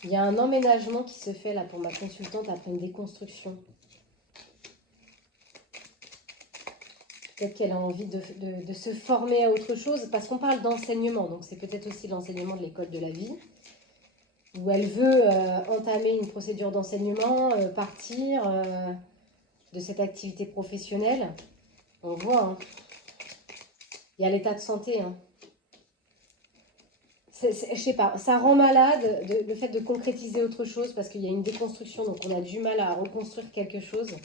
Il y a un emménagement qui se fait là pour ma consultante après une déconstruction. Peut-être qu'elle a envie de se former à autre chose, parce qu'on parle d'enseignement, donc c'est peut-être aussi l'enseignement de l'école de la vie, où elle veut entamer une procédure d'enseignement, partir de cette activité professionnelle. On voit, hein. Il y a l'état de santé, hein. je sais pas, ça rend malade le fait de concrétiser autre chose parce qu'il y a une déconstruction, donc on a du mal à reconstruire quelque chose.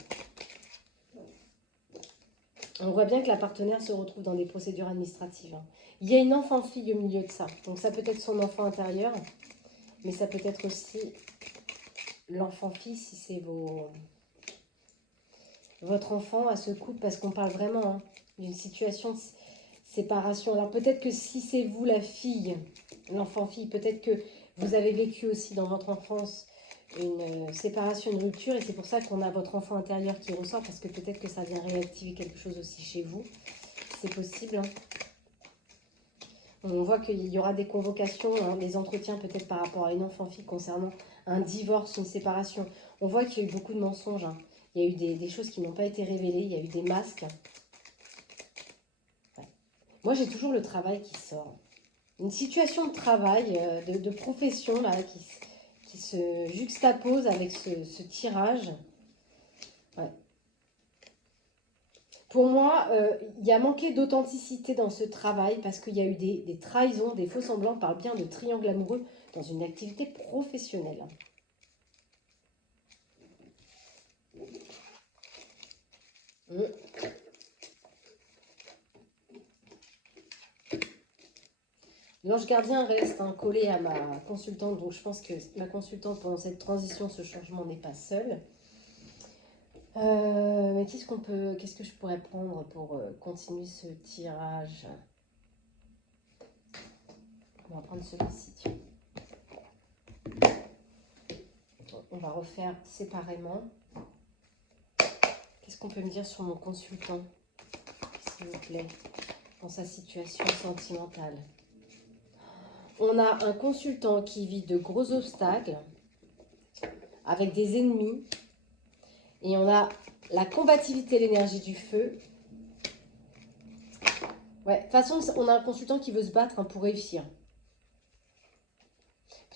On voit bien que la partenaire se retrouve dans des procédures administratives. Hein. Il y a une enfant-fille au milieu de ça, donc ça peut être son enfant intérieur, mais ça peut être aussi l'enfant-fille si c'est votre enfant à ce couple, parce qu'on parle vraiment hein, d'une situation de séparation. Alors peut-être que si c'est vous la fille, l'enfant-fille, peut-être que vous avez vécu aussi dans votre enfance une séparation, une rupture, et c'est pour ça qu'on a votre enfant intérieur qui ressort, parce que peut-être que ça vient réactiver quelque chose aussi chez vous. C'est possible. Hein. On voit qu'il y aura des convocations, hein, des entretiens peut-être par rapport à une enfant-fille concernant un divorce, une séparation. On voit qu'il y a eu beaucoup de mensonges. Hein. Il y a eu des choses qui n'ont pas été révélées, il y a eu des masques. Ouais. Moi, j'ai toujours le travail qui sort. Une situation de travail, de profession, là, qui se juxtapose avec ce tirage. Ouais. Pour moi, il y a manqué d'authenticité dans ce travail parce qu'il y a eu des trahisons, des faux semblants. On parle bien de triangle amoureux dans une activité professionnelle. L'ange gardien reste collé à ma consultante, donc je pense que ma consultante pendant cette transition, ce changement n'est pas seule. Mais qu'est-ce que je pourrais prendre pour continuer ce tirage? On va prendre celui-ci. On va refaire séparément. Qu'est-ce qu'on peut me dire sur mon consultant, s'il vous plaît, dans sa situation sentimentale? On a un consultant qui vit de gros obstacles, avec des ennemis, et on a la combativité, l'énergie du feu. Ouais, de toute façon, on a un consultant qui veut se battre hein, pour réussir.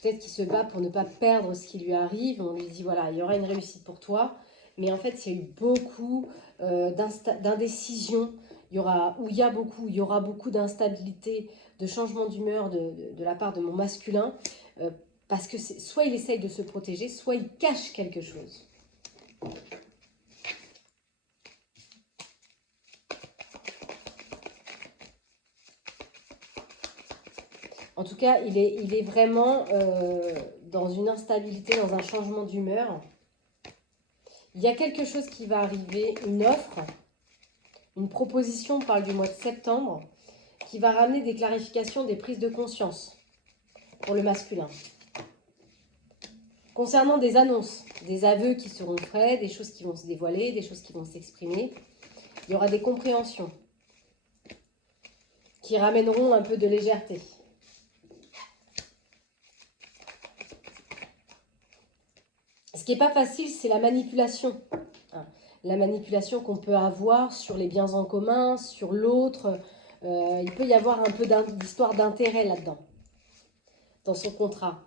Peut-être qu'il se bat pour ne pas perdre ce qui lui arrive. On lui dit, voilà, il y aura une réussite pour toi. Mais en fait, il y a eu beaucoup d'indécision. Il y aura beaucoup d'instabilité, de changement d'humeur de la part de mon masculin. Parce que soit il essaye de se protéger, soit il cache quelque chose. En tout cas, il est vraiment dans une instabilité, dans un changement d'humeur. Il y a quelque chose qui va arriver, une offre, une proposition, on parle du mois de septembre, qui va ramener des clarifications, des prises de conscience pour le masculin. Concernant des annonces, des aveux qui seront faits, des choses qui vont se dévoiler, des choses qui vont s'exprimer, il y aura des compréhensions qui ramèneront un peu de légèreté. Ce qui n'est pas facile, c'est la manipulation. La manipulation qu'on peut avoir sur les biens en commun, sur l'autre. Il peut y avoir un peu d'histoire d'intérêt là-dedans, dans son contrat.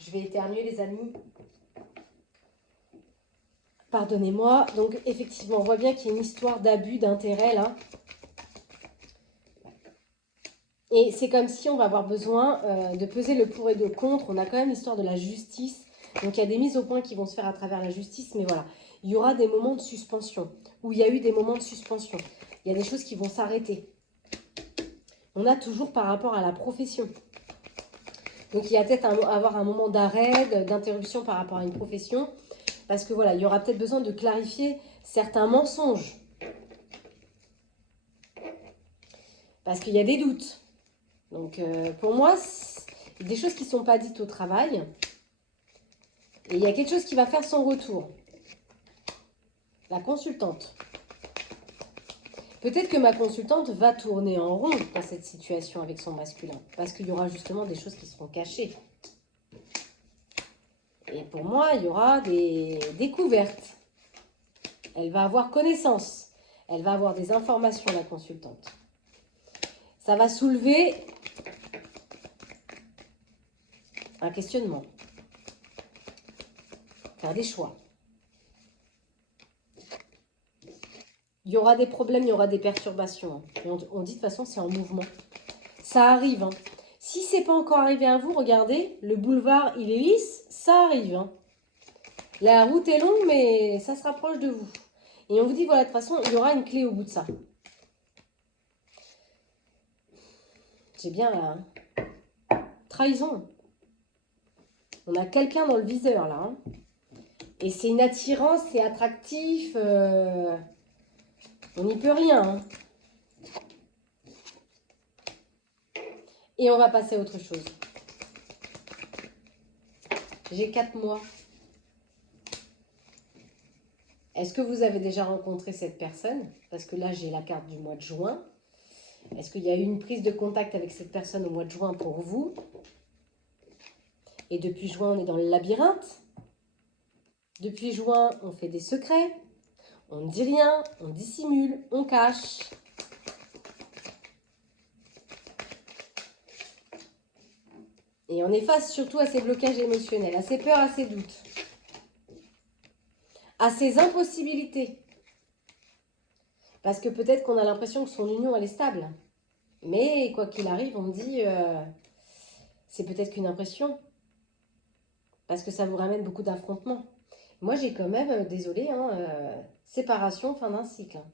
Je vais éternuer, les amis. Pardonnez-moi. Donc, effectivement, on voit bien qu'il y a une histoire d'abus d'intérêt là. Et c'est comme si on va avoir besoin de peser le pour et le contre. On a quand même l'histoire de la justice. Donc, il y a des mises au point qui vont se faire à travers la justice. Mais voilà, il y aura des moments de suspension. Où il y a eu des moments de suspension. Il y a des choses qui vont s'arrêter. On a toujours par rapport à la profession. Donc, il y a peut-être avoir un moment d'arrêt, d'interruption par rapport à une profession. Parce que voilà, il y aura peut-être besoin de clarifier certains mensonges. Parce qu'il y a des doutes. Donc, pour moi, il y a des choses qui ne sont pas dites au travail. Et il y a quelque chose qui va faire son retour. La consultante. Peut-être que ma consultante va tourner en rond dans cette situation avec son masculin. Parce qu'il y aura justement des choses qui seront cachées. Et pour moi, il y aura des découvertes. Elle va avoir connaissance. Elle va avoir des informations, la consultante. Ça va soulever un questionnement. Faire des choix. Il y aura des problèmes, il y aura des perturbations. Et on dit de toute façon, c'est en mouvement. Ça arrive. Hein. Si c'est pas encore arrivé à vous, regardez, le boulevard, il est lisse, ça arrive. Hein. La route est longue, mais ça se rapproche de vous. Et on vous dit, voilà, de toute façon, il y aura une clé au bout de ça. J'ai bien là. Hein. Trahison. On a quelqu'un dans le viseur, là. Hein. Et c'est une attirance, c'est attractif. On n'y peut rien. Hein. Et on va passer à autre chose. J'ai 4 mois. Est-ce que vous avez déjà rencontré cette personne? Parce que là, j'ai la carte du mois de juin. Est-ce qu'il y a eu une prise de contact avec cette personne au mois de juin pour vous? Et depuis juin, on est dans le labyrinthe. Depuis juin, on fait des secrets. On ne dit rien, on dissimule, on cache. Et on est face surtout à ces blocages émotionnels, à ces peurs, à ces doutes, à ces impossibilités. Parce que peut-être qu'on a l'impression que son union, elle est stable. Mais quoi qu'il arrive, on me dit, c'est peut-être qu'une impression. Parce que ça vous ramène beaucoup d'affrontements. Moi, j'ai quand même, désolée, hein, séparation, fin d'un cycle. Hein.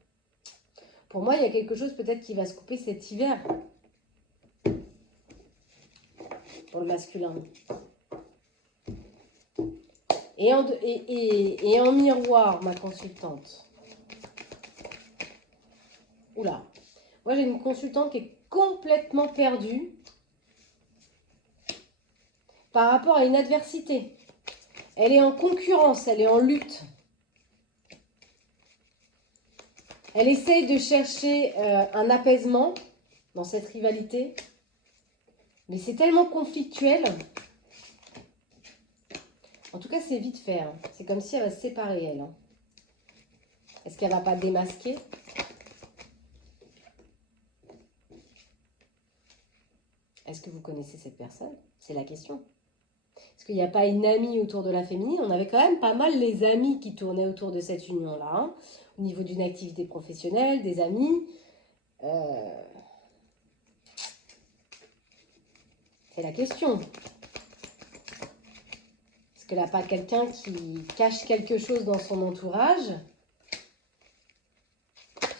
Pour moi, il y a quelque chose peut-être qui va se couper cet hiver. Pour le masculin. Et en miroir, ma consultante. Oula. Moi, j'ai une consultante qui est complètement perdue par rapport à une adversité. Elle est en concurrence, elle est en lutte. Elle essaye de chercher un apaisement dans cette rivalité. Mais c'est tellement conflictuel. En tout cas, c'est vite fait. Hein. C'est comme si elle va se séparer, elle. Hein. Est-ce qu'elle ne va pas démasquer? Est-ce que vous connaissez cette personne? C'est la question. Est-ce qu'il n'y a pas une amie autour de la féminine? On avait quand même pas mal les amis qui tournaient autour de cette union-là. Hein. Au niveau d'une activité professionnelle, des amis. C'est la question. Est-ce qu'elle n'a pas quelqu'un qui cache quelque chose dans son entourage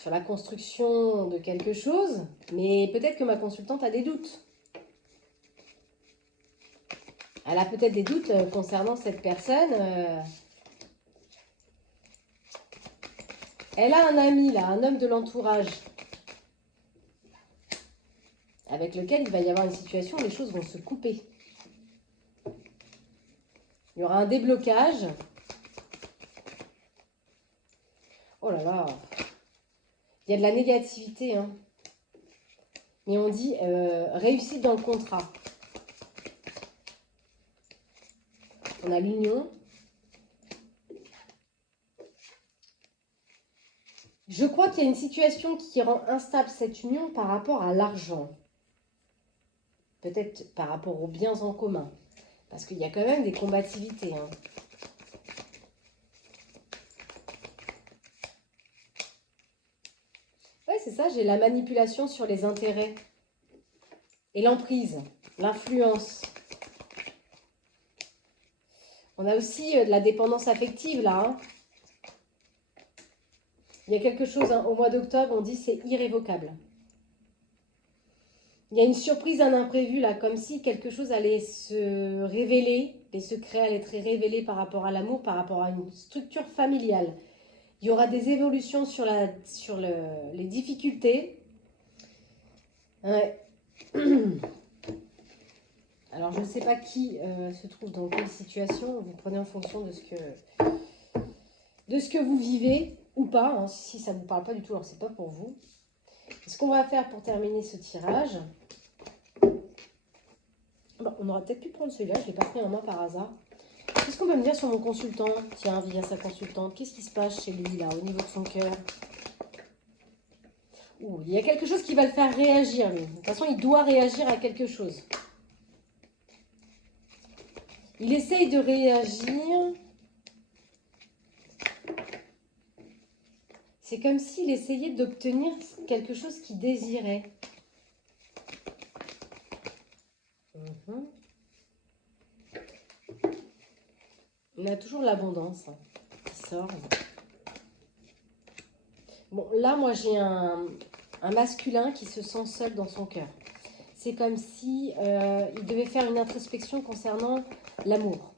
sur la construction de quelque chose? Mais peut-être que ma consultante a des doutes. Elle a peut-être des doutes concernant cette personne. Elle a un ami, là, un homme de l'entourage, avec lequel il va y avoir une situation où les choses vont se couper. Il y aura un déblocage. Oh là là. Il y a de la négativité. Hein. Mais on dit réussite dans le contrat. On a l'union. Je crois qu'il y a une situation qui rend instable cette union par rapport à l'argent. Peut-être par rapport aux biens en commun. Parce qu'il y a quand même des combativités. Hein. Oui, c'est ça, j'ai la manipulation sur les intérêts. Et l'emprise, l'influence. On a aussi de la dépendance affective là. Hein. Il y a quelque chose, hein, au mois d'octobre, on dit c'est irrévocable. Il y a une surprise, un imprévu là, comme si quelque chose allait se révéler, les secrets allaient être révélés par rapport à l'amour, par rapport à une structure familiale. Il y aura des évolutions sur les difficultés. Ouais. Alors, je ne sais pas qui se trouve dans quelle situation. Vous prenez en fonction de ce que vous vivez ou pas. Hein, si ça ne vous parle pas du tout, alors c'est pas pour vous. Ce qu'on va faire pour terminer ce tirage, bon, on aurait peut-être pu prendre celui-là. Je ne l'ai pas pris en main par hasard. Qu'est-ce qu'on peut me dire sur mon consultant? Tiens, via sa consultante. Qu'est-ce qui se passe chez lui, là, au niveau de son cœur? Ouh, il y a quelque chose qui va le faire réagir, lui. De toute façon, il doit réagir à quelque chose. Il essaye de réagir. C'est comme s'il essayait d'obtenir quelque chose qu'il désirait. On a toujours l'abondance qui sort. Bon, là, moi, j'ai un masculin qui se sent seul dans son cœur. C'est comme si il devait faire une introspection concernant l'amour.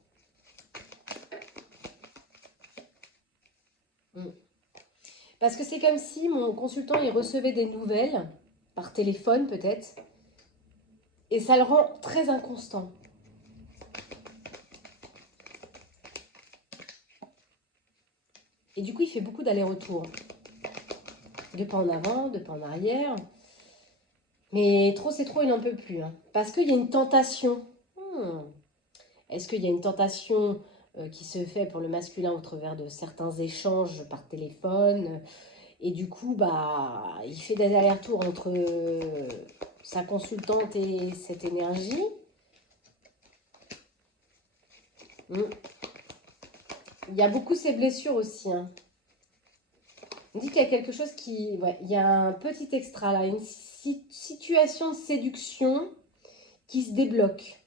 Parce que c'est comme si mon consultant, il recevait des nouvelles, par téléphone peut-être, et ça le rend très inconstant. Et du coup, il fait beaucoup d'allers-retours. Deux pas en avant, deux pas en arrière. Mais trop, c'est trop, il n'en peut plus. Hein. Parce qu'il y a une tentation. Est-ce qu'il y a une tentation qui se fait pour le masculin au travers de certains échanges par téléphone et du coup, bah, il fait des allers-retours entre sa consultante et cette énergie. Il y a beaucoup ces blessures aussi. Hein. On dit qu'il y a quelque chose qui... Ouais, il y a un petit extra là, une situation de séduction qui se débloque.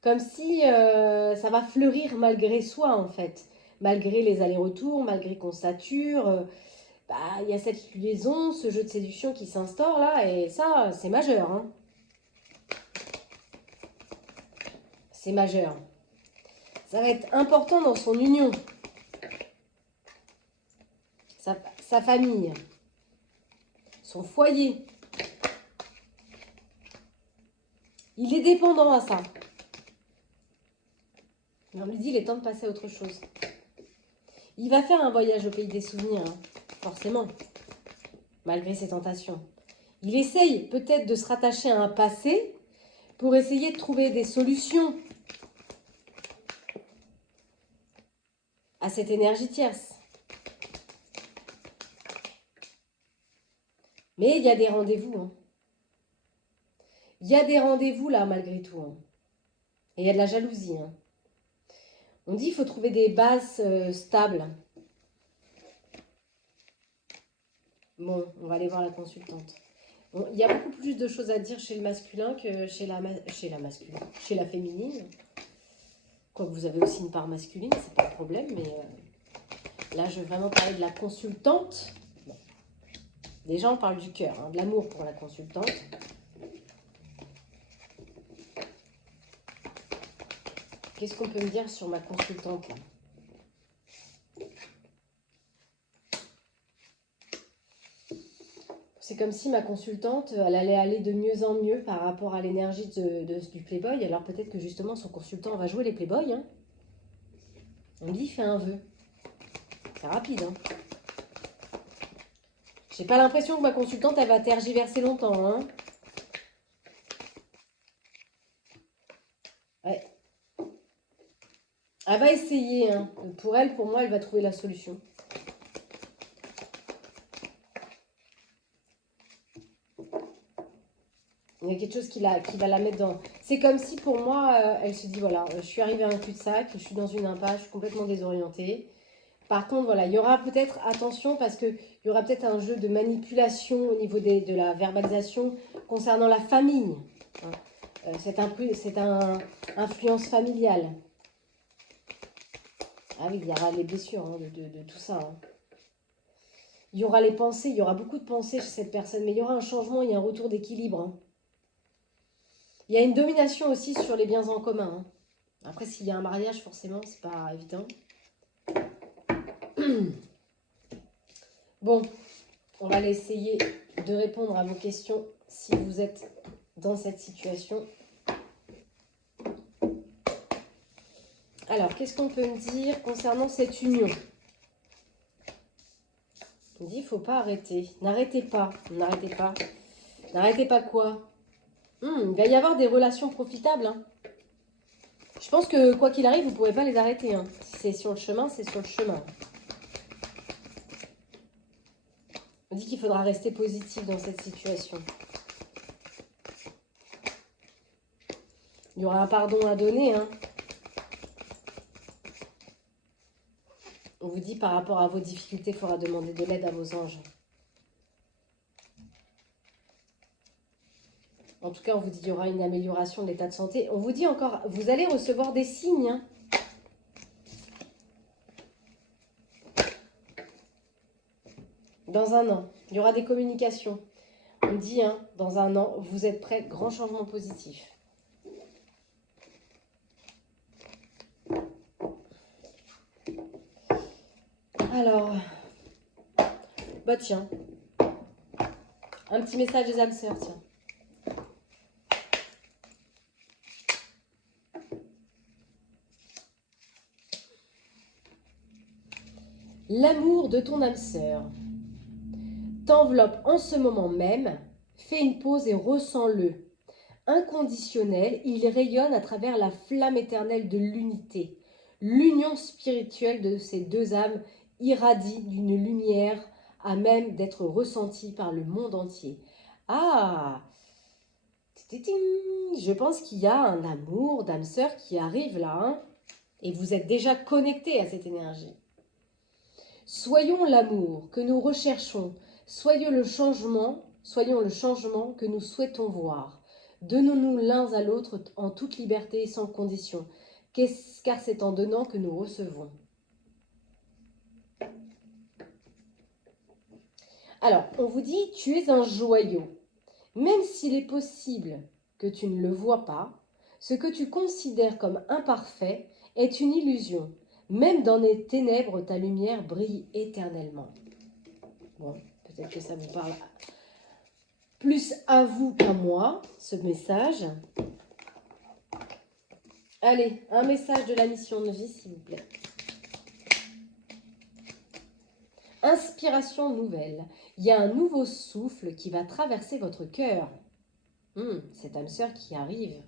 Comme si ça va fleurir malgré soi en fait. Malgré les allers-retours, malgré qu'on sature. Bah, il y a cette liaison, ce jeu de séduction qui s'instaure là. Et ça, c'est majeur. Hein. C'est majeur. Ça va être important dans son union. Sa famille. Son foyer. Il est dépendant à ça. Mais on lui dit, il est temps de passer à autre chose. Il va faire un voyage au pays des souvenirs, hein, forcément, malgré ses tentations. Il essaye peut-être de se rattacher à un passé pour essayer de trouver des solutions à cette énergie tierce. Mais il y a des rendez-vous. Hein. Il y a des rendez-vous là, malgré tout. Hein. Et il y a de la jalousie. Hein. On dit qu'il faut trouver des bases stables. Bon, on va aller voir la consultante. Bon, il y a beaucoup plus de choses à dire chez le masculin que chez la féminine. Quoique vous avez aussi une part masculine, c'est pas un problème, mais là je vais vraiment parler de la consultante. Bon. Déjà on parle du cœur, hein, de l'amour pour la consultante. Qu'est-ce qu'on peut me dire sur ma consultante là? C'est comme si ma consultante, elle allait aller de mieux en mieux par rapport à l'énergie du Playboy. Alors peut-être que justement son consultant va jouer les Playboys. Hein. On dit fait un vœu. C'est rapide. Hein. J'ai pas l'impression que ma consultante, elle va tergiverser longtemps. Hein. Ouais. Elle va essayer. Hein. Pour moi, elle va trouver la solution. Il y a quelque chose qui va la mettre dans... C'est comme si pour moi, elle se dit, voilà, je suis arrivée à un cul-de-sac, je suis dans une impasse, je suis complètement désorientée. Par contre, voilà, il y aura peut-être, attention, parce qu'il y aura peut-être un jeu de manipulation au niveau de la verbalisation concernant la famille. Hein. C'est un influence familiale. Ah oui, il y aura les blessures hein, de tout ça. Hein. Il y aura les pensées, il y aura beaucoup de pensées chez cette personne, mais il y aura un changement, il y a un retour d'équilibre. Hein. Il y a une domination aussi sur les biens en commun. Hein. Après, s'il y a un mariage, forcément, c'est pas évident. Bon, on va essayer de répondre à vos questions si vous êtes dans cette situation. Alors, qu'est-ce qu'on peut me dire concernant cette union? On dit, il ne faut pas arrêter. N'arrêtez pas. N'arrêtez pas. N'arrêtez pas quoi? Il va y avoir des relations profitables. Hein. Je pense que quoi qu'il arrive, vous ne pourrez pas les arrêter. Hein. Si c'est sur le chemin, c'est sur le chemin. On dit qu'il faudra rester positif dans cette situation. Il y aura un pardon à donner. Hein. On vous dit par rapport à vos difficultés, il faudra demander de l'aide à vos anges. En tout cas, on vous dit qu'il y aura une amélioration de l'état de santé. On vous dit encore, vous allez recevoir des signes. Hein. Dans un an, il y aura des communications. On dit, hein, dans un an, vous êtes prêts, grand changement positif. Alors, bah tiens, un petit message des âmes sœurs, tiens. L'amour de ton âme sœur t'enveloppe en ce moment même, fais une pause et ressens-le. Inconditionnel, il rayonne à travers la flamme éternelle de l'unité. L'union spirituelle de ces deux âmes irradie d'une lumière à même d'être ressentie par le monde entier. Ah, je pense qu'il y a un amour d'âme sœur qui arrive là, hein, et vous êtes déjà connectés à cette énergie. Soyons l'amour que nous recherchons, soyons le changement que nous souhaitons voir. Donnons-nous l'un à l'autre en toute liberté et sans condition, car c'est en donnant que nous recevons. Alors, on vous dit, tu es un joyau. Même s'il est possible que tu ne le vois pas, ce que tu considères comme imparfait est une illusion. Même dans les ténèbres, ta lumière brille éternellement. Bon, peut-être que ça vous parle plus à vous qu'à moi, ce message. Allez, un message de la mission de vie, s'il vous plaît. Inspiration nouvelle. Il y a un nouveau souffle qui va traverser votre cœur. Cette âme sœur qui arrive.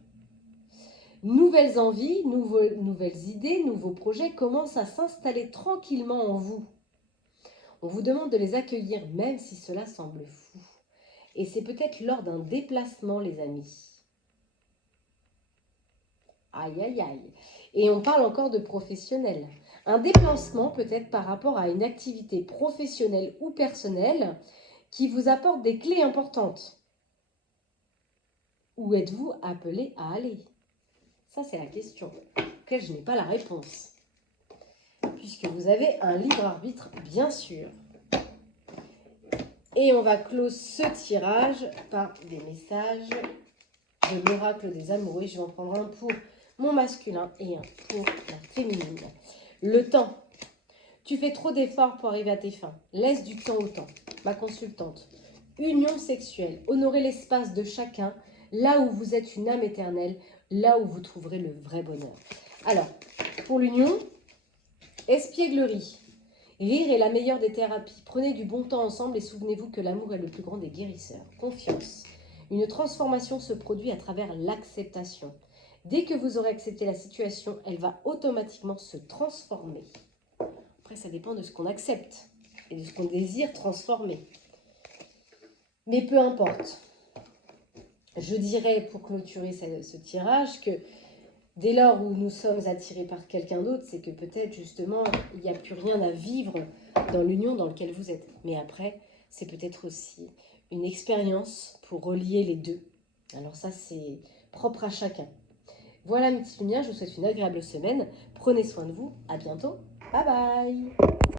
Nouvelles envies, nouvelles idées, nouveaux projets commencent à s'installer tranquillement en vous. On vous demande de les accueillir même si cela semble fou. Et c'est peut-être lors d'un déplacement, les amis. Aïe, aïe, aïe. Et on parle encore de professionnel. Un déplacement peut-être par rapport à une activité professionnelle ou personnelle qui vous apporte des clés importantes. Où êtes-vous appelé à aller? Ça, c'est la question, auquel je n'ai pas la réponse. Puisque vous avez un libre arbitre, bien sûr. Et on va close ce tirage par des messages de l'oracle des amoureux. Je vais en prendre un pour mon masculin et un pour la féminine. Le temps. Tu fais trop d'efforts pour arriver à tes fins. Laisse du temps au temps. Ma consultante. Union sexuelle. Honorez l'espace de chacun, là où vous êtes une âme éternelle, là où vous trouverez le vrai bonheur. Alors, pour l'union, espièglerie. Rire est la meilleure des thérapies. Prenez du bon temps ensemble et souvenez-vous que l'amour est le plus grand des guérisseurs. Confiance. Une transformation se produit à travers l'acceptation. Dès que vous aurez accepté la situation, elle va automatiquement se transformer. Après, ça dépend de ce qu'on accepte et de ce qu'on désire transformer. Mais peu importe. Je dirais, pour clôturer ce tirage, que dès lors où nous sommes attirés par quelqu'un d'autre, c'est que peut-être justement, il n'y a plus rien à vivre dans l'union dans laquelle vous êtes. Mais après, c'est peut-être aussi une expérience pour relier les deux. Alors ça, c'est propre à chacun. Voilà mes petites lumières, je vous souhaite une agréable semaine. Prenez soin de vous, à bientôt. Bye bye.